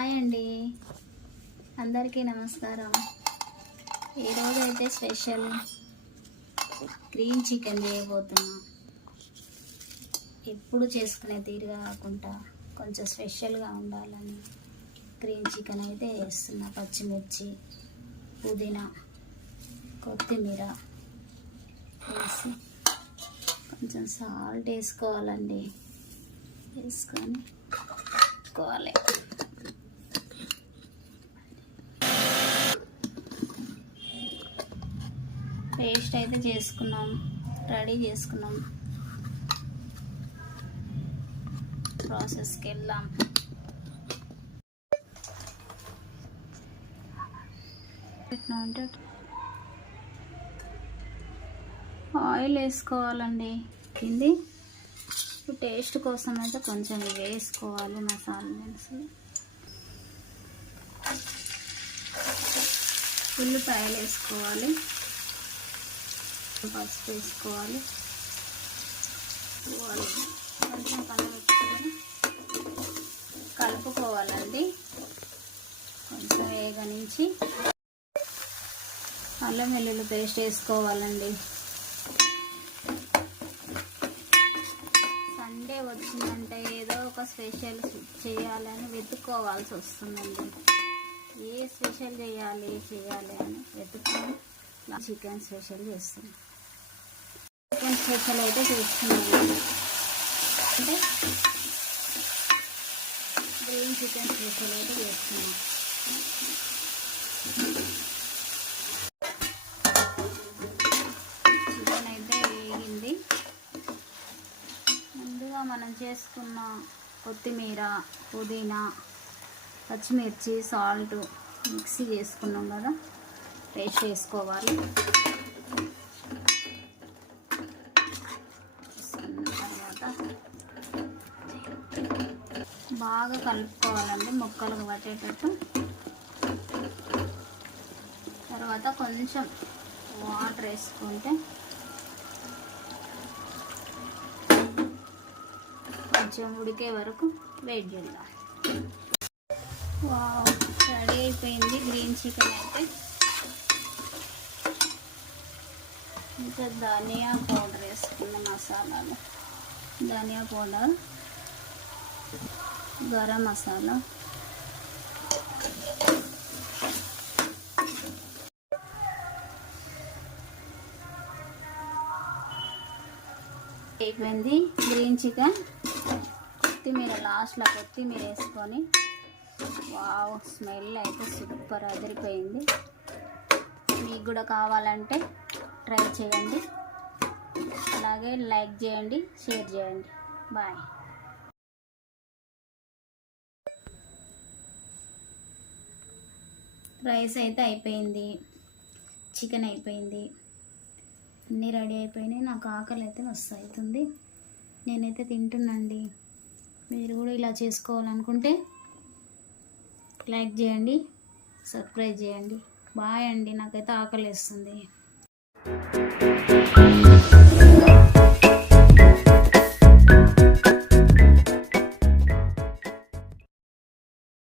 Hi అండి, అందరికీ నమస్కారం. ఈరోజు అయితే స్పెషల్ గ్రీన్ చికెన్ చేయబోతున్నాం. ఎప్పుడు చేసుకునే తీరుగా కాకుండా కొంచెం స్పెషల్గా ఉండాలని గ్రీన్ చికెన్ అయితే వేస్తున్నా. పచ్చిమిర్చి, పుదీనా, కొత్తిమీర వేసి కొంచెం సాల్ట్ వేసుకోవాలండి. వేసుకొని పెట్టుకోవాలి. పేస్ట్ అయితే చేసుకున్నాం, రెడీ చేసుకున్నాం. ప్రాసెస్కి వెళ్దాం. ఆయిల్ వేసుకోవాలండి. కింది టేస్ట్ కోసం అయితే కొంచెం వేసుకోవాలి మసాలా దినుసులు. ఉల్లిపాయలు వేసుకోవాలి, పసుపు వేసుకోవాలి. కొంచెం కలబెట్టుకొని కలుపుకోవాలండి. కొంచెం వేగనించి అల్లం వెల్లుల్లి పేస్ట్ వేసుకోవాలండి. సండే వచ్చిందంటే ఏదో ఒక స్పెషల్ చేయాలని వెతుక్కోవాల్సి వస్తుందండి. ఏ స్పెషల్ చేయాలి అని వెతుక్కొని చికెన్ స్పెషల్ చేస్తున్నాం. చికెన్ స్పెషల్ అయితే చేస్తున్నాము. అంటే గ్రీన్ చికెన్ స్పెషల్ అయితే చేస్తున్నాం. చికెన్ అయితే వేగింది. ముందుగా మనం చేసుకున్న కొత్తిమీర, పుదీనా, పచ్చిమిర్చి, సాల్ట్ మిక్సీ చేసుకున్నాం కదా, పేస్ట్ వేసుకోవాలి. బాగా కలుపుకోవాలండి ముక్కలకు పట్టేటట్టు. తర్వాత కొంచెం వాటర్ వేసుకుంటే కొంచెం ఉడికే వరకు వెయిట్ చేద్దాం. వావ్, రెడీ అయిపోయింది గ్రీన్ చికెన్ అయితే. ఇంకా ధనియా పౌడర్ వేసుకున్న మసాలాలు, ధనియా పౌడర్, గరం మసాలా, అయిపోయింది గ్రీన్ చికెన్. కొత్తిమీర లాస్ట్లో కొత్తిమీర వేసుకొని, వావ్, స్మెల్ అయితే సూపర్ అదిరిపోయింది. మీకు కూడా కావాలంటే ట్రై చేయండి. అలాగే లైక్ చేయండి, షేర్ చేయండి. బాయ్. రైస్ అయితే అయిపోయింది, చికెన్ అయిపోయింది, అన్నీ రెడీ అయిపోయినాయి. నాకు ఆకలి అయితే మస్తు అవుతుంది. నేనైతే తింటున్నాండి. మీరు కూడా ఇలా చేసుకోవాలనుకుంటే లైక్ చేయండి, సబ్స్క్రైబ్ చేయండి. బాయ్ అండి, నాకైతే ఆకలి వేస్తుంది.